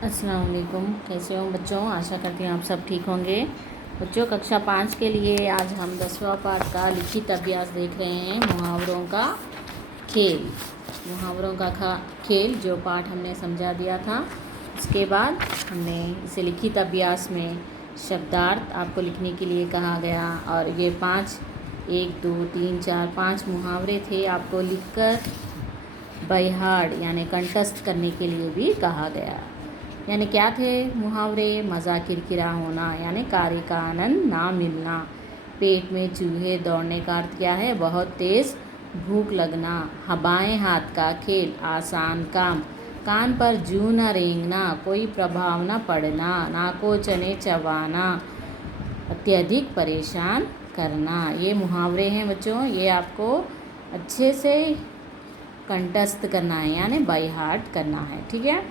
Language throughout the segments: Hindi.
अस्सलाम वालेकुम। कैसे हो बच्चों? आशा करती हूँ आप सब ठीक होंगे। बच्चों, कक्षा 5 के लिए आज हम 10वां पाठ का लिखित अभ्यास देख रहे हैं, मुहावरों का खेल। मुहावरों का खेल जो पाठ हमने समझा दिया था, उसके बाद हमने इसे लिखित अभ्यास में शब्दार्थ आपको लिखने के लिए कहा गया और ये 5 1 2 3 4 5 मुहावरे थे, आपको लिखकर बाय हार्ट यानी कंठस्थ करने के लिए भी कहा गया। यानी क्या थे मुहावरे? मज़ा किरकिरा होना यानी कार्य का आनंद ना मिलना, पेट में चूहे दौड़ने का अर्थ क्या है? बहुत तेज़ भूख लगना, बाएं हाथ का खेल आसान काम, कान पर जूं न रेंगना, कोई प्रभाव न पड़ना, नाको चने चबाना, अत्यधिक परेशान करना। ये मुहावरे हैं बच्चों, ये आपको अच्छे से कंठस्थ करना है यानी बाय हार्ट करना है, ठीक है।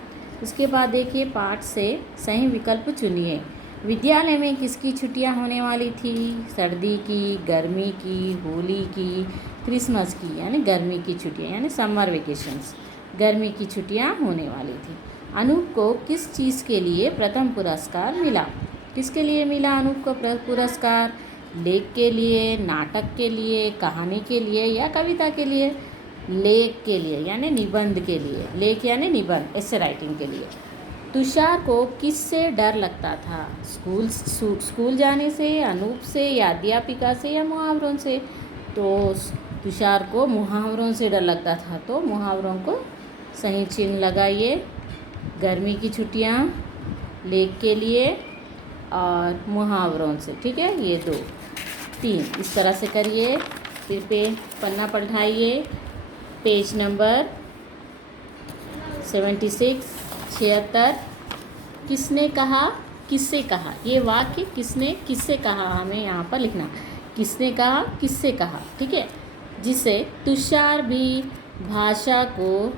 उसके बाद देखिए, पाठ से सही विकल्प चुनिए। विद्यालय में किसकी छुट्टियां होने वाली थी? सर्दी की, गर्मी की, होली की, क्रिसमस की यानी गर्मी की छुट्टियां यानी समर वेकेशंस, गर्मी की छुट्टियां होने वाली थी। अनूप को किस चीज़ के लिए प्रथम पुरस्कार मिला? किसके लिए मिला अनूप को पुरस्कार? लेख के लिए, नाटक के लिए, कहानी के लिए या कविता के लिए? लेख के लिए यानी निबंध के लिए, लेख यानी निबंध, ऐसे राइटिंग के लिए। तुषार को किससे डर लगता था? स्कूल जाने से, अनूप से या अध्यापिका से या मुहावरों से? तो तुषार को मुहावरों से डर लगता था, तो मुहावरों को सही चिन्ह लगाइए। गर्मी की छुट्टियाँ, लेख के लिए और मुहावरों से, ठीक है। ये 2 3 इस तरह से करिए। फिर पन्ना पलटाइए, पेज नंबर 76 76। किसने कहा, किससे कहा? ये वाक्य किसने किससे कहा हमें यहाँ पर लिखना। किसने कहा, किससे कहा, ठीक है। जिसे तुषार भी भाषा को,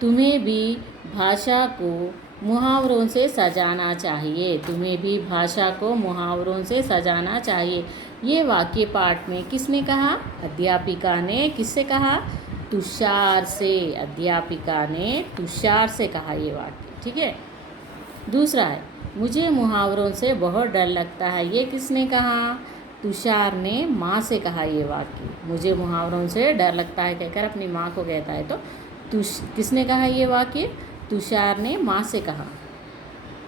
तुम्हें भी भाषा को मुहावरों से सजाना चाहिए, तुम्हें भी भाषा को मुहावरों से सजाना चाहिए। ये वाक्य पाठ में किसने कहा? अध्यापिका ने। किससे कहा? तुषार से। अध्यापिका ने तुषार से कहा ये वाक्य, ठीक है। दूसरा है, मुझे मुहावरों से बहुत डर लगता है। ये किसने कहा? तुषार ने माँ से कहा ये वाक्य। मुझे मुहावरों से डर लगता है कहकर अपनी माँ को कहता है, तो किसने कहा ये वाक्य? तुषार ने माँ से कहा।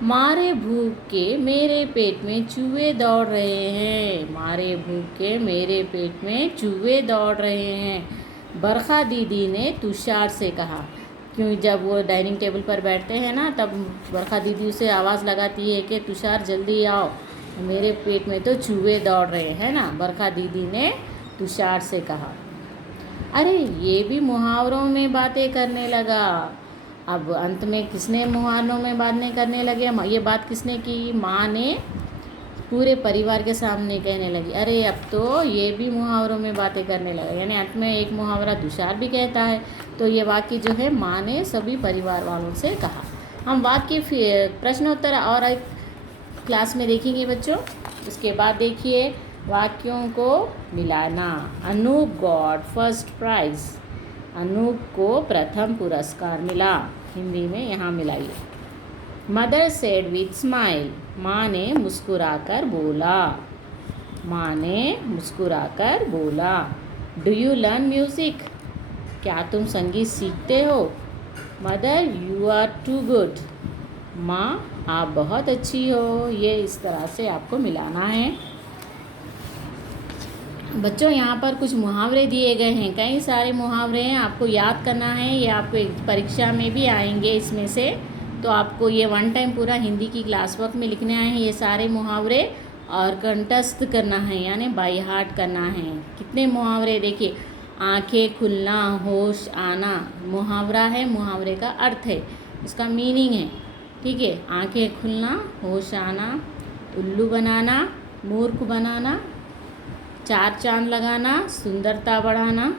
मारे भूख के मेरे पेट में चूहे दौड़ रहे हैं। मारे भूख के मेरे पेट में चूहे दौड़ रहे हैं, बरखा दीदी ने तुषार से कहा। क्यों, जब वो डाइनिंग टेबल पर बैठते हैं ना, तब बरखा दीदी उसे आवाज़ लगाती है कि तुषार जल्दी आओ, मेरे पेट में तो चूहे दौड़ रहे हैं ना। बरखा दीदी ने तुषार से कहा। अरे ये भी मुहावरों में बातें करने लगा। अब अंत में किसने मुहावरों में बातें करने लगे? ये बात किसने की? माँ ने पूरे परिवार के सामने कहने लगी। अरे अब तो ये भी मुहावरों में बातें करने लगा, यानी अंत में एक मुहावरा तुषार भी कहता है। तो ये वाक्य जो है माँ ने सभी परिवार वालों से कहा। हम वाक्य प्रश्नोत्तर और एक क्लास में देखेंगे बच्चों। उसके बाद देखिए वाक्यों को मिलाना। Anup got first prize. Anup को प्रथम पुरस्कार मिला। हिंदी में यहाँ मिलाइए। Mother said with smile. माँ ने मुस्कुराकर बोला। माँ ने मुस्कुराकर बोला। Do you learn music? क्या तुम संगीत सीखते हो? Mother you are too good. माँ आप बहुत अच्छी हो। ये इस तरह से आपको मिलाना है बच्चों। यहाँ पर कुछ मुहावरे दिए गए हैं, कई सारे मुहावरे हैं, आपको याद करना है। ये आपको परीक्षा में भी आएंगे इसमें से, तो आपको ये 1 टाइम पूरा हिंदी की क्लास वर्क में लिखने आए हैं ये सारे मुहावरे और कंठस्थ करना है यानी बाय हार्ट करना है। कितने मुहावरे देखिए। आंखें खुलना, होश आना, मुहावरा है, मुहावरे का अर्थ है, उसका मीनिंग है, ठीक है। आंखें खुलना, होश आना, उल्लू बनाना, मूर्ख बनाना, 4 चांद लगाना, सुंदरता बढ़ाना,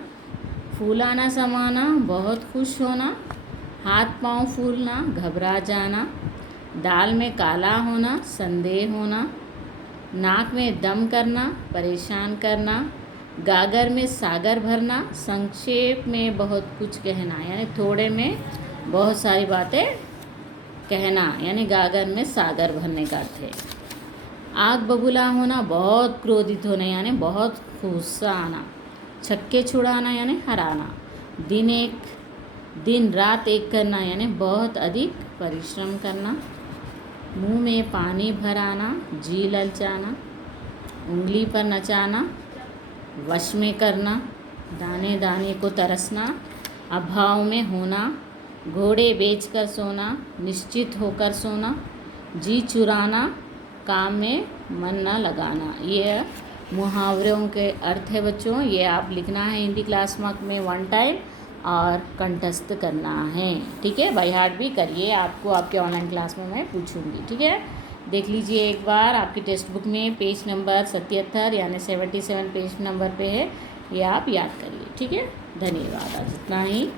फूलाना समाना, बहुत खुश होना, हाथ पांव फूलना, घबरा जाना, दाल में काला होना, संदेह होना, नाक में दम करना, परेशान करना, गागर में सागर भरना, संक्षेप में बहुत कुछ कहना, यानी थोड़े में बहुत सारी बातें कहना यानी गागर में सागर भरने का अर्थ है। आग बबूला होना बहुत क्रोधित होना यानी बहुत गुस्सा आना। छक्के छुड़ाना यानी हराना। दिन रात एक करना यानी बहुत अधिक परिश्रम करना। मुंह में पानी भर आना, जी ललचाना। उंगली पर नचाना, वश में करना। दाने दाने को तरसना, अभाव में होना। घोड़े बेचकर सोना, निश्चित होकर सोना। जी चुराना, काम में मन न लगाना। ये मुहावरों के अर्थ है बच्चों। ये आप लिखना है हिंदी क्लास में 1 टाइम और कंठस्थ करना है। ठीक है, बाय हार्ट भी करिए, आपको आपके ऑनलाइन क्लास में मैं पूछूंगी। ठीक है, देख लीजिए एक बार आपकी टेक्स्ट बुक में पेज नंबर 77 यानी 77 पेज नंबर पे है, ये आप याद करिए। ठीक है, धन्यवाद। आज इतना ही।